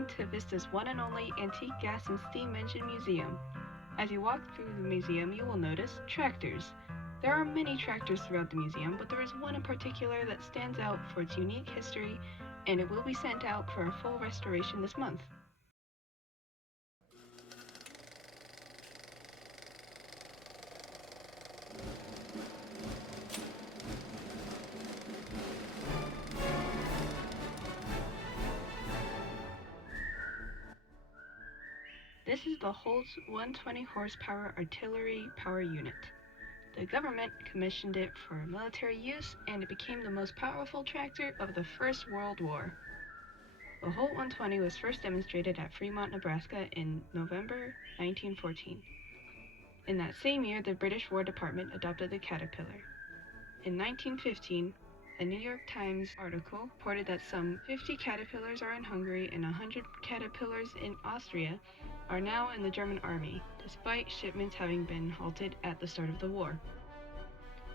welcome to Vista's one and only Antique Gas and Steam Engine Museum. As you walk through the museum, you will notice tractors. There are many tractors throughout the museum, but there is one in particular that stands out for its unique history, and it will be sent out for a full restoration this month. This is the Holt 120 horsepower artillery power unit. The government commissioned it for military use, and it became the most powerful tractor of the First World War. The Holt 120 was first demonstrated at Fremont, Nebraska in November 1914. In that same year, the British War Department adopted the Caterpillar. In 1915, a New York Times article reported that some 50 Caterpillars are in Hungary and 100 Caterpillars in Austria are now in the German army, despite shipments having been halted at the start of the war.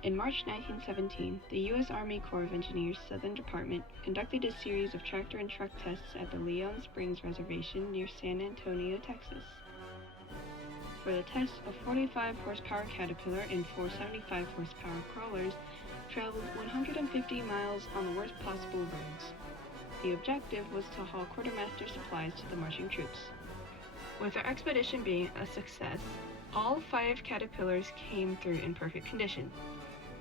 In March 1917, the U.S. Army Corps of Engineers Southern Department conducted a series of tractor and truck tests at the Leon Springs Reservation near San Antonio, Texas. For the test, a 45 horsepower Caterpillar and 4 75 horsepower crawlers traveled 150 miles on the worst possible roads. The objective was to haul quartermaster supplies to the marching troops. With our expedition being a success, all 5 Caterpillars came through in perfect condition.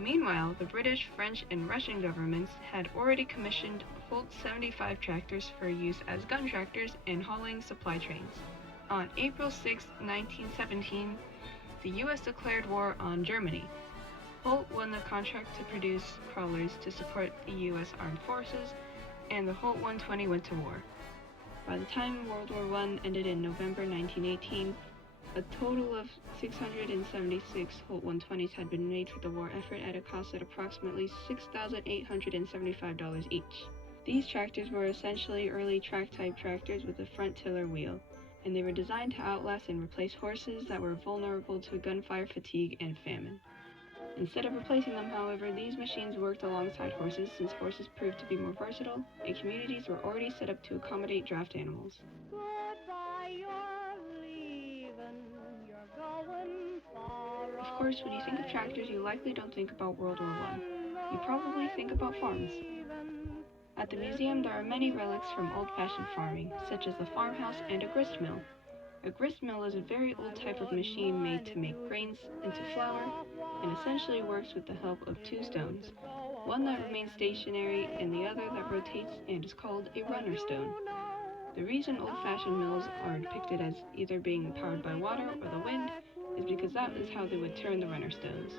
Meanwhile, the British, French, and Russian governments had already commissioned Holt 75 tractors for use as gun tractors and hauling supply trains. On April 6, 1917, the U.S. declared war on Germany. Holt won the contract to produce crawlers to support the U.S. Armed Forces, and the Holt 120 went to war. By the time World War I ended in November 1918, a total of 676 Holt 120s had been made for the war effort at a cost of approximately $6,875 each. These tractors were essentially early track-type tractors with a front tiller wheel, and they were designed to outlast and replace horses that were vulnerable to gunfire fatigue and famine. Instead of replacing them, however, these machines worked alongside horses since horses proved to be more versatile, and communities were already set up to accommodate draft animals. Of course, when you think of tractors, you likely don't think about World War I. You probably think about farms. At the museum, there are many relics from old-fashioned farming, such as a farmhouse and a grist mill. A grist mill is a very old type of machine made to make grains into flour, and essentially works with the help of 2 stones, one that remains stationary and the other that rotates and is called a runner stone. The reason old-fashioned mills are depicted as either being powered by water or the wind is because that is how they would turn the runner stones.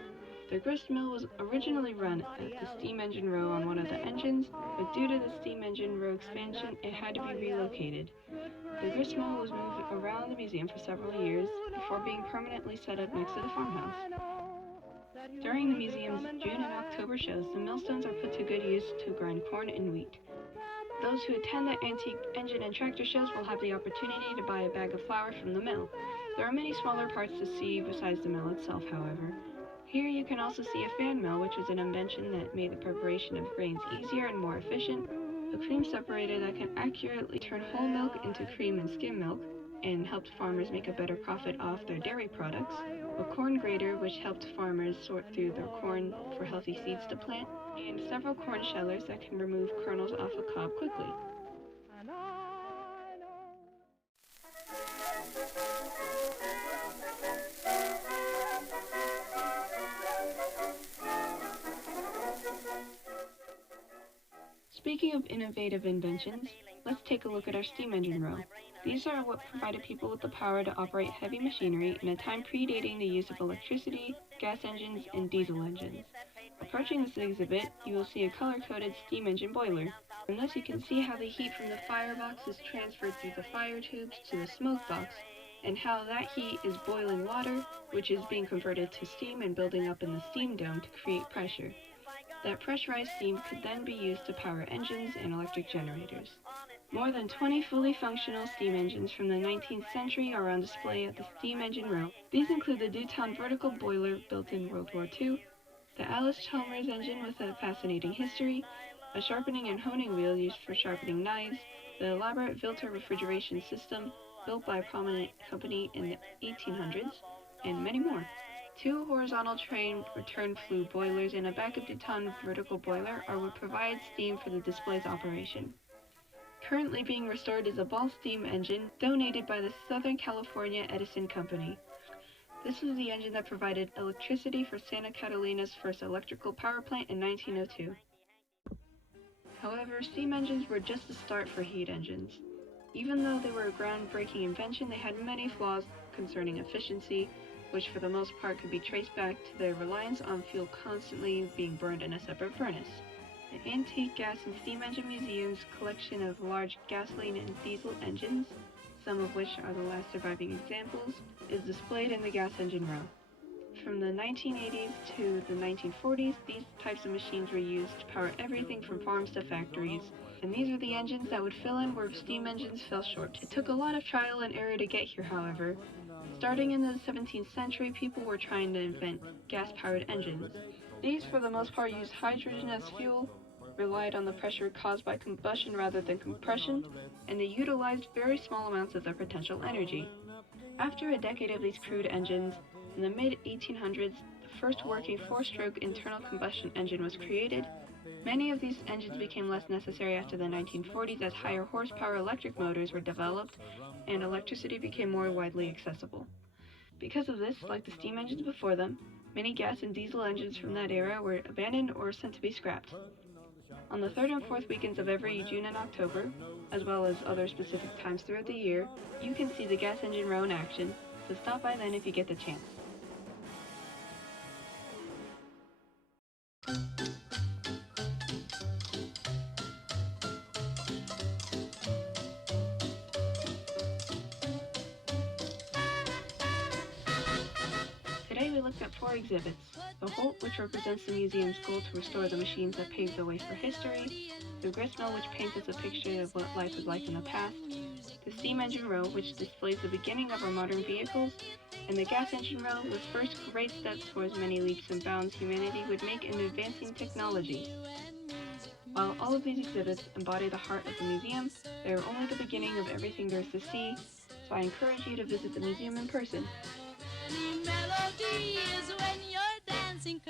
The grist mill was originally run at the steam engine row on one of the engines, but due to the steam engine row expansion, it had to be relocated. The grist mill was moved around the museum for several years before being permanently set up next to the farmhouse. During the museum's June and October shows, the millstones are put to good use to grind corn and wheat. Those who attend the antique engine and tractor shows will have the opportunity to buy a bag of flour from the mill. There are many smaller parts to see besides the mill itself, however. Here you can also see a fan mill, which was an invention that made the preparation of grains easier and more efficient, a cream separator that can accurately turn whole milk into cream and skim milk, and helped farmers make a better profit off their dairy products, a corn grater which helped farmers sort through their corn for healthy seeds to plant, and several corn shellers that can remove kernels off a cob quickly. Speaking of innovative inventions, let's take a look at our steam engine row. These are what provided people with the power to operate heavy machinery in a time predating the use of electricity, gas engines, and diesel engines. Approaching this exhibit, you will see a color-coded steam engine boiler. From this you can see how the heat from the firebox is transferred through the fire tubes to the smoke box, and how that heat is boiling water, which is being converted to steam and building up in the steam dome to create pressure. That pressurized steam could then be used to power engines and electric generators. More than 20 fully functional steam engines from the 19th century are on display at the steam engine row. These include the Newtown vertical boiler built in World War II, the Alice Chalmers engine with a fascinating history, a sharpening and honing wheel used for sharpening knives, the elaborate filter refrigeration system built by a prominent company in the 1800s, and many more. Two horizontal train return flue boilers and a backup-to-ton vertical boiler are what provide steam for the display's operation. Currently being restored is a Ball steam engine donated by the Southern California Edison Company. This was the engine that provided electricity for Santa Catalina's first electrical power plant in 1902. However, steam engines were just the start for heat engines. Even though they were a groundbreaking invention, they had many flaws concerning efficiency, which for the most part could be traced back to their reliance on fuel constantly being burned in a separate furnace. The Antique Gas and Steam Engine Museum's collection of large gasoline and diesel engines, some of which are the last surviving examples, is displayed in the gas engine row. From the 1980s to the 1940s, these types of machines were used to power everything from farms to factories, and these are the engines that would fill in where steam engines fell short. It took a lot of trial and error to get here, however. Starting in the 17th century, people were trying to invent gas-powered engines. These, for the most part, used hydrogen as fuel, relied on the pressure caused by combustion rather than compression, and they utilized very small amounts of their potential energy. After a decade of these crude engines, in the mid-1800s, the first working four-stroke internal combustion engine was created. Many of these engines became less necessary after the 1940s as higher horsepower electric motors were developed and electricity became more widely accessible. Because of this, like the steam engines before them, many gas and diesel engines from that era were abandoned or sent to be scrapped. On the third and fourth weekends of every June and October, as well as other specific times throughout the year, you can see the gas engine row in action, so stop by then if you get the chance. Today we looked at four exhibits: the Holt, which represents the museum's goal to restore the machines that paved the way for history, the grist mill, which paints us a picture of what life was like in the past, the steam engine row, which displays the beginning of our modern vehicles, and the gas engine row, the first great steps towards many leaps and bounds humanity would make in advancing technology. While all of these exhibits embody the heart of the museum, they are only the beginning of everything there is to see, so I encourage you to visit the museum in person. Melody is when you're dancing.